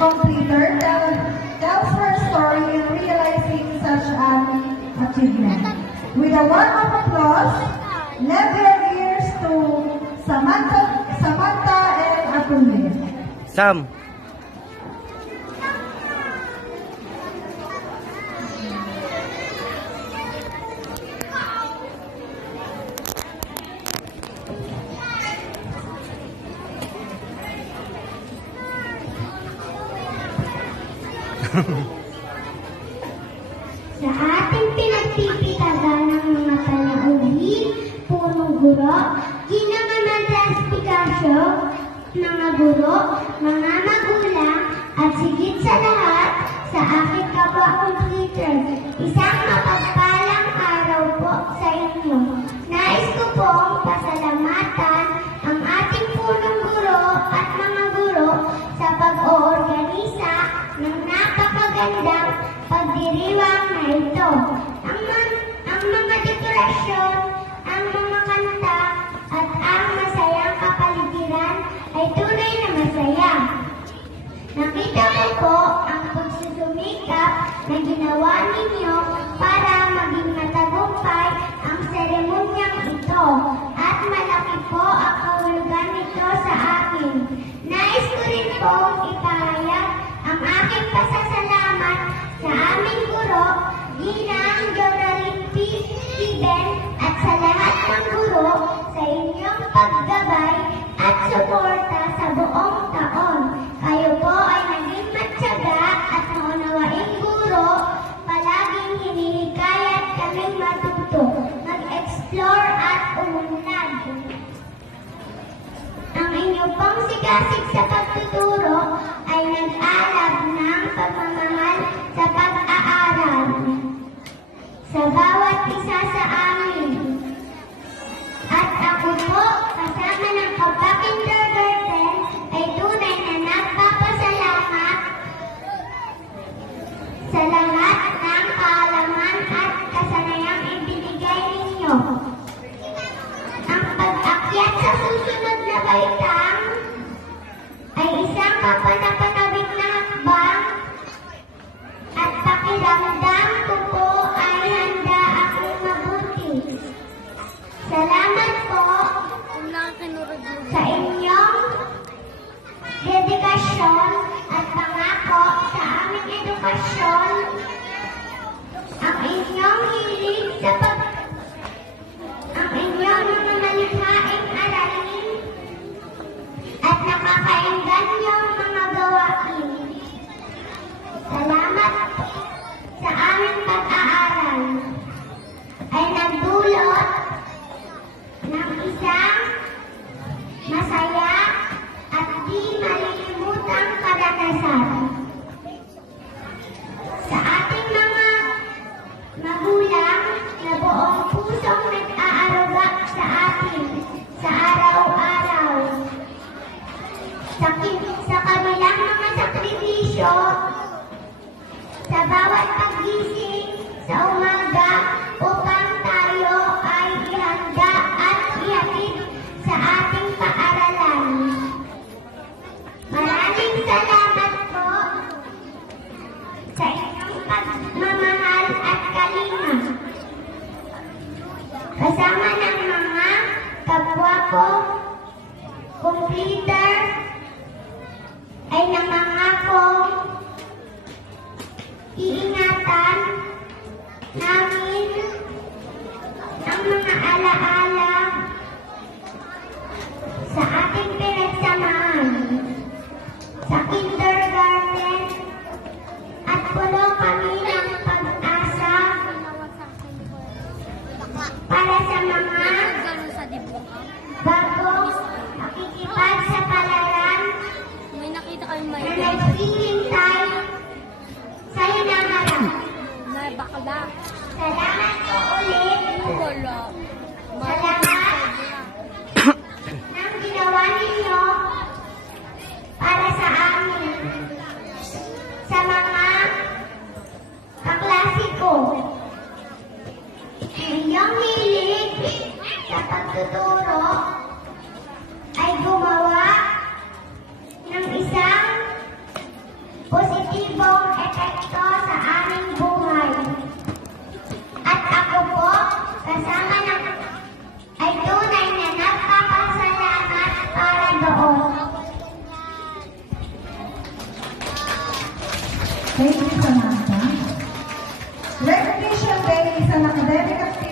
completer tells her story in realizing such an achievement. With a warm of applause, lend their ears to Samantha and Atunde. Sam. Sa ating pinagpipitagan ng mga panauhin, punong guro, ginamamadaspikasyo, mga guro, mga magulang, at sigit sa lahat, sa aking kapwa-completer, isang mapagpalang araw po sa inyo. Nais ko pong pasalamatan ang ating punong guro at mga guro sa pag-oorganisa ng napakagandang pagdiriwang na ito. Ang mga dekorasyon, ang mga kanta, at ang masayang kapaligiran ay tunay na masaya. Nakita ko po ang pagsusumikap na ginawa ninyo para maging matagumpay ang seremonyang ito at malaki po ang kahulugan nito sa akin. Nais ko rin pong ipahayag ang aking pasasalamat sa aming guro, Ginang Jonaline P. Steven, at sa lahat ng guro sa inyong paggabay at suporta sa buong taon. Kayo po ay naging matyaga at naunawaing guro, palaging hinihikayat kaming matuto, mag-explore at umunlad. Ang inyong pong sigasig sa pagtuturo ay nag-alab ng pagmamahal sa pag-aaral sa bawat isa sa amin. At ako po, kasama ng kapwa-kindergarten, ay tunay na nagpapasalamat sa lahat ng kaalaman at kasanayang ibinigay ninyo. Ang pag-akyat sa susunod na baitang ay isang kapanapanabik na hakbang at pakiramdam ko po ay handa akong mabuti. Salamat po sa inyong dedikasyon at pangako sa aming edukasyon, ang inyong hilig sa ang inyong mga malikhaing aralin at nakakainganyong mga gawain. Salamat sa aming pag-aaral ay nagdulot ng isang masaya at di malilimutang karanasan. Sa ating mga magulang na buong pusong nag-aaruga sa atin sa araw-araw, sa kanilang mga sakripisyo, sa bawat paggising sa umaga upang tayo ay ihanda at ihatid sa ating paaralan. Maraming salamat po sa inyong pagmamahal at kalinga. Kasama ng mga kapwa ko, completer, ay namangako iingatan namin ang mga alaala sa ating pinagsamahan sa kindergarten at puno kami ng pag-asa para sa mga bagong makikipag sa palaran na nagsihintay sa hinaharap. Salamat po ulit. Salamat ng ginawa ninyo para sa amin, sa mga kaklase ko. Inyong hilig sa pagtuturo ay gumawa ng isang positibong epekto sa aming buhay. At ako po, kasama ng ay tunay na nagpapasalamat para doon. Thank you, Samantha. Recognition Day is an academic activity